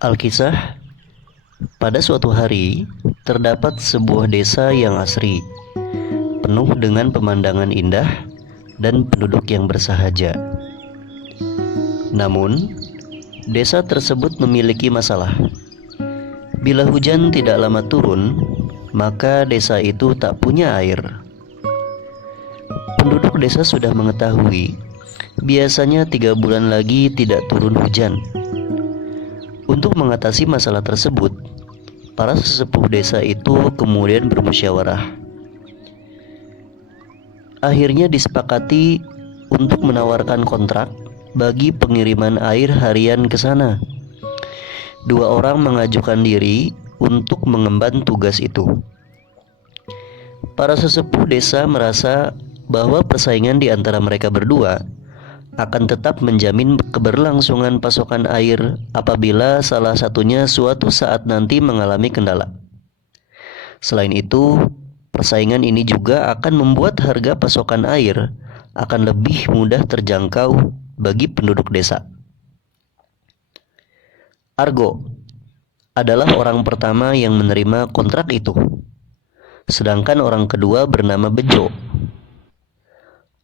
Alkisah, pada suatu hari terdapat sebuah desa yang asri, penuh dengan pemandangan indah dan penduduk yang bersahaja. Namun, desa tersebut memiliki masalah. Bila hujan tidak lama turun, maka desa itu tak punya air. Penduduk desa sudah mengetahui, biasanya 3 bulan lagi tidak turun hujan. Untuk mengatasi masalah tersebut, para sesepuh desa itu kemudian bermusyawarah. Akhirnya disepakati untuk menawarkan kontrak bagi pengiriman air harian ke sana. 2 orang mengajukan diri untuk mengemban tugas itu. Para sesepuh desa merasa bahwa persaingan di antara mereka berdua akan tetap menjamin keberlangsungan pasokan air apabila salah satunya suatu saat nanti mengalami kendala. Selain itu, persaingan ini juga akan membuat harga pasokan air akan lebih mudah terjangkau bagi penduduk desa. Argo adalah orang pertama yang menerima kontrak itu, sedangkan orang kedua bernama Bejo.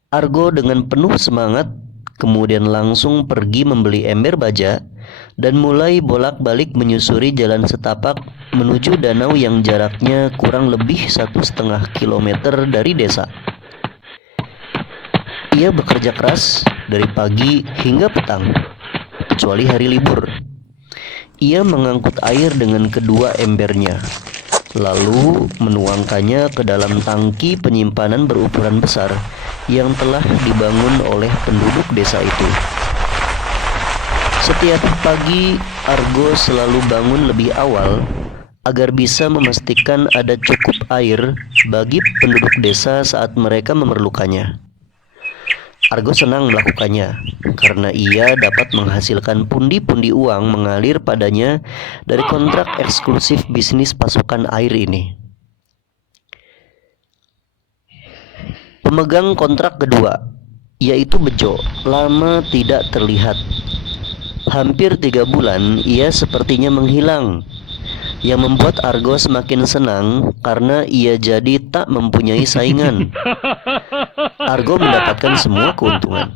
Argo dengan penuh semangat kemudian langsung pergi membeli ember baja dan mulai bolak-balik menyusuri jalan setapak menuju danau yang jaraknya kurang lebih 1,5 kilometer dari desa. Ia bekerja keras dari pagi hingga petang, kecuali hari libur. Ia mengangkut air dengan kedua embernya, lalu menuangkannya ke dalam tangki penyimpanan berukuran besar yang telah dibangun oleh penduduk desa itu. Setiap pagi, Argo selalu bangun lebih awal agar bisa memastikan ada cukup air bagi penduduk desa saat mereka memerlukannya. Argo senang melakukannya karena ia dapat menghasilkan pundi-pundi uang mengalir padanya dari kontrak eksklusif bisnis pasokan air ini. Pemegang kontrak kedua, yaitu Bejo, lama tidak terlihat. Hampir 3 bulan ia sepertinya menghilang, yang membuat Argo semakin senang karena ia jadi tak mempunyai saingan. Argo mendapatkan semua keuntungan.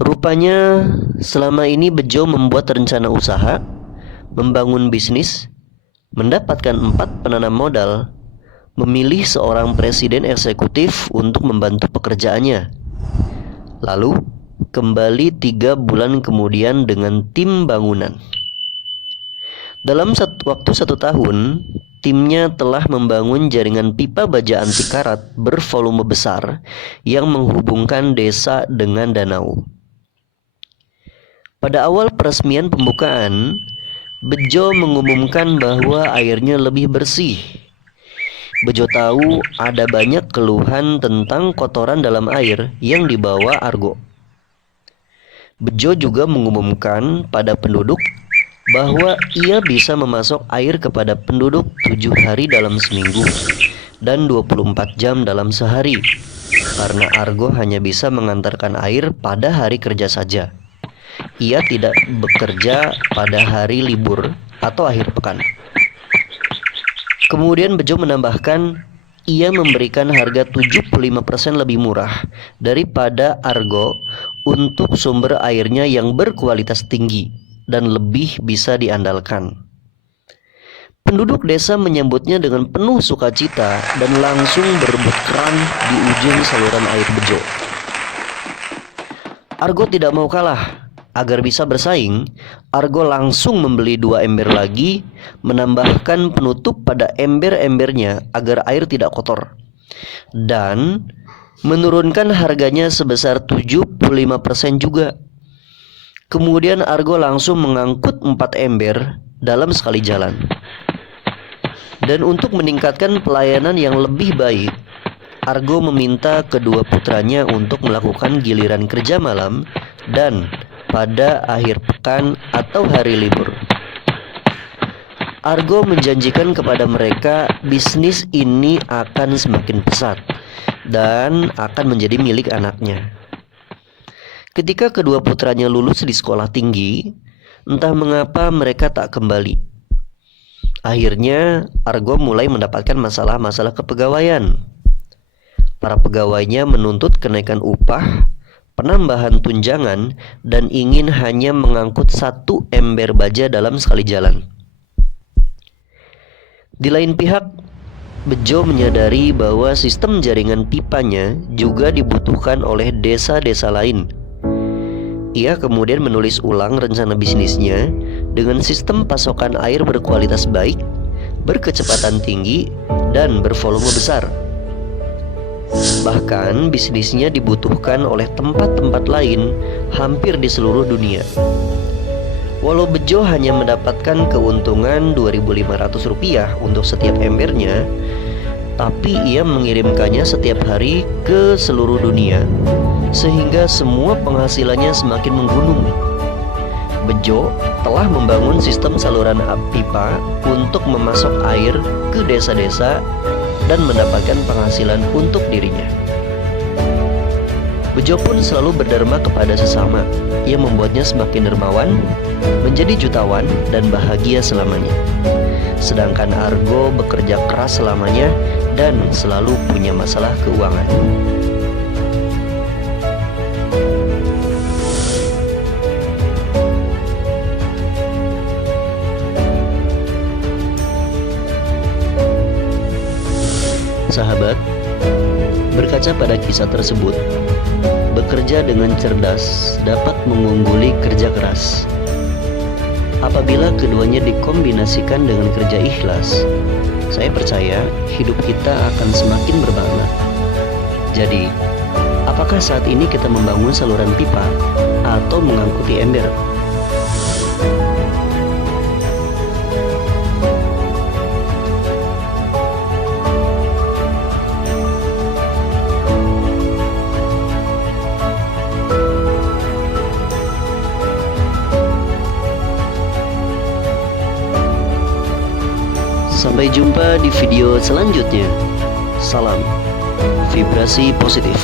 Rupanya selama ini Bejo membuat rencana usaha, membangun bisnis, mendapatkan 4 penanam modal, memilih seorang presiden eksekutif untuk membantu pekerjaannya. Lalu kembali 3 bulan kemudian dengan tim bangunan. Dalam waktu 1 tahun, timnya telah membangun jaringan pipa baja anti karat bervolume besar yang menghubungkan desa dengan danau. Pada awal peresmian pembukaan, Bejo mengumumkan bahwa airnya lebih bersih. Bejo tahu ada banyak keluhan tentang kotoran dalam air yang dibawa Argo. Bejo juga mengumumkan pada penduduk bahwa ia bisa memasok air kepada penduduk 7 hari dalam seminggu dan 24 jam dalam sehari, karena Argo hanya bisa mengantarkan air pada hari kerja saja. Ia tidak bekerja pada hari libur atau akhir pekan. Kemudian Bejo menambahkan, ia memberikan harga 75% lebih murah daripada Argo untuk sumber airnya yang berkualitas tinggi dan lebih bisa diandalkan. Penduduk desa menyambutnya dengan penuh sukacita dan langsung berebut keran di ujung saluran air Bejo. Argo tidak mau kalah. Agar bisa bersaing, Argo langsung membeli 2 ember lagi, menambahkan penutup pada ember-embernya agar air tidak kotor, dan menurunkan harganya sebesar 75% juga. Kemudian Argo langsung mengangkut 4 ember dalam sekali jalan. Dan untuk meningkatkan pelayanan yang lebih baik, Argo meminta kedua putranya untuk melakukan giliran kerja malam dan pada akhir pekan atau hari libur. Argo menjanjikan kepada mereka bisnis ini akan semakin pesat dan akan menjadi milik anaknya. Ketika kedua putranya lulus di sekolah tinggi, Entah mengapa mereka tak kembali. Akhirnya Argo mulai mendapatkan masalah-masalah kepegawaian. Para pegawainya menuntut kenaikan upah, penambahan tunjangan, dan ingin hanya mengangkut 1 ember baja dalam sekali jalan. Di lain pihak, Bejo menyadari bahwa sistem jaringan pipanya juga dibutuhkan oleh desa-desa lain. Ia kemudian menulis ulang rencana bisnisnya dengan sistem pasokan air berkualitas baik, berkecepatan tinggi, dan bervolume besar. Bahkan bisnisnya dibutuhkan oleh tempat-tempat lain hampir di seluruh dunia. Walau Bejo hanya mendapatkan keuntungan Rp2.500 untuk setiap embernya, tapi ia mengirimkannya setiap hari ke seluruh dunia, sehingga semua penghasilannya semakin menggunung. Bejo telah membangun sistem saluran pipa untuk memasok air ke desa-desa dan mendapatkan penghasilan untuk dirinya. Bejo pun selalu berdharma kepada sesama, yang membuatnya semakin dermawan, menjadi jutawan, dan bahagia selamanya. Sedangkan Argo bekerja keras selamanya dan selalu punya masalah keuangan. Sahabat, berkaca pada kisah tersebut, bekerja dengan cerdas dapat mengungguli kerja keras. Apabila keduanya dikombinasikan dengan kerja ikhlas, saya percaya hidup kita akan semakin bermakna. Jadi, apakah saat ini kita membangun saluran pipa atau mengangkuti ember? Sampai jumpa di video selanjutnya. Salam vibrasi positif.